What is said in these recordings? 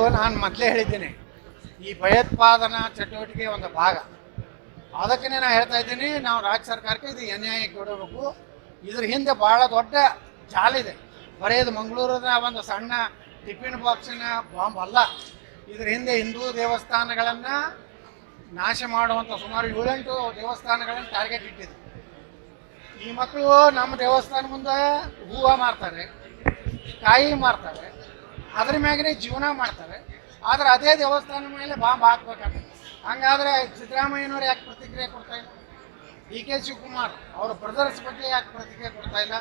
ಇದು ನಾನು ಮೊದಲೇ ಹೇಳಿದ್ದೀನಿ, ಈ ಭಯೋತ್ಪಾದನಾ ಚಟುವಟಿಕೆ ಒಂದು ಭಾಗ. ಅದಕ್ಕೆ ನಾನು ಹೇಳ್ತಾ ಇದ್ದೀನಿ, ನಾವು ರಾಜ್ಯ ಸರ್ಕಾರಕ್ಕೆ ಇದು ಅನ್ಯಾಯ ಕೊಡಬೇಕು. ಇದ್ರ ಹಿಂದೆ ಭಾಳ ದೊಡ್ಡ ಜಾಲಿದೆ. ಬರೀ ಇದು ಮಂಗಳೂರದ ಒಂದು ಸಣ್ಣ ಟಿಫಿನ್ ಬಾಕ್ಸಿನ ಬಾಂಬ್ ಅಲ್ಲ. ಇದ್ರ ಹಿಂದೆ ಹಿಂದೂ ದೇವಸ್ಥಾನಗಳನ್ನು ನಾಶ ಮಾಡುವಂಥ ಸುಮಾರು 7-8 ದೇವಸ್ಥಾನಗಳನ್ನು ಟಾರ್ಗೆಟ್ ಇಟ್ಟಿದೆ. ಈ ಮಕ್ಕಳು ನಮ್ಮ ದೇವಸ್ಥಾನ ಮುಂದೆ ಹೂವು ಮಾರ್ತಾರೆ, ಕಾಯಿ ಮಾರ್ತಾರೆ, ಅದ್ರ ಮ್ಯಾಗನೇ ಜೀವನ ಮಾಡ್ತಾರೆ. ಆದರೆ ಅದೇ ದೇವಸ್ಥಾನ ಮೇಲೆ ಬಾಂಬ್ ಹಾಕ್ಬೇಕಾಗ್ತದೆ. ಹಂಗಾದ್ರೆ ಸಿದ್ದರಾಮಯ್ಯನವ್ರು ಯಾಕೆ ಪ್ರತಿಕ್ರಿಯೆ ಕೊಡ್ತಾ ಇಲ್ಲ? ಡಿ ಕೆ ಶಿವಕುಮಾರ್ ಅವರ ಬ್ರದರ್ಸ್ ಬಗ್ಗೆ ಯಾಕೆ ಪ್ರತಿಕ್ರಿಯೆ ಕೊಡ್ತಾ ಇಲ್ಲ?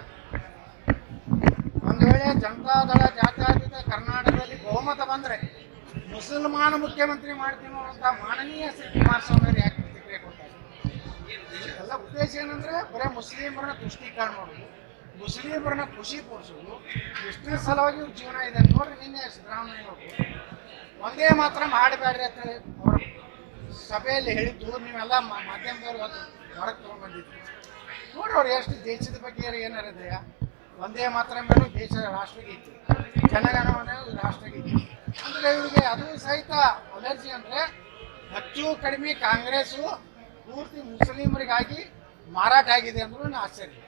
ಒಂದು ವೇಳೆ ಜನತಾದಳ ಜಾತ್ಯತೀತ ಕರ್ನಾಟಕದಲ್ಲಿ ಬಹುಮತ ಬಂದರೆ ಮುಸಲ್ಮಾನ ಮುಖ್ಯಮಂತ್ರಿ ಮಾಡ್ತೀನೋ ಅಂತ ಮಾನನೀಯ ಶ್ರೀ ಕುಮಾರಸ್ವಾಮಿ ಯಾಕೆ ಪ್ರತಿಕ್ರಿಯೆ ಕೊಡ್ತಾ ಇಲ್ಲ? ಎಲ್ಲ ಉದ್ದೇಶ ಏನಂದ್ರೆ ಬರೀ ಮುಸ್ಲಿಮರನ್ನ ತುಷ್ಟೀಕರಣ ಮಾಡೋದು, ಮುಸ್ಲಿಮರನ್ನ ಖುಷಿ ತೋರಿಸೋದು, ಎಷ್ಟೇ ಸಲುವಾಗಿ ಜೀವನ ಇದೆ ನೋಡ್ರಿ. ನಿನ್ನೆ ಸಿದ್ದರಾಮಯ್ಯನವರು ಒಂದೇ ಮಾತ್ರ ಮಾಡಬೇಡ್ರಿ ಅಂತ ಹೇಳಿ ಅವರ ಸಭೆಯಲ್ಲಿ ಹೇಳಿದ್ದು ನೀವೆಲ್ಲ ಮಾಧ್ಯಮದವ್ರು ಹೊರಗೆ ತೊಗೊಂಡ್ಬಂದಿದ್ರು. ನೋಡ್ರಿ ಅವ್ರು ಎಷ್ಟು ದೇಶದ ಬಗ್ಗೆ ಏನಾರಿದೆಯಾ? ಒಂದೇ ಮಾತ್ರ ಮೇಲೂ ದೇಶ ರಾಷ್ಟ್ರಗೀತೆ, ಜನಗಣಮನ ರಾಷ್ಟ್ರಗೀತೆ ಅಂದರೆ ಇವರಿಗೆ ಅದು ಸಹಿತ ಅಲರ್ಜಿ. ಅಂದರೆ ಹೆಚ್ಚು ಕಡಿಮೆ ಕಾಂಗ್ರೆಸ್ಸು ಪೂರ್ತಿ ಮುಸ್ಲಿಮರಿಗಾಗಿ ಮಾರಾಟ ಆಗಿದೆ ಅಂದ್ರೂ ಆಶ್ಚರ್ಯ.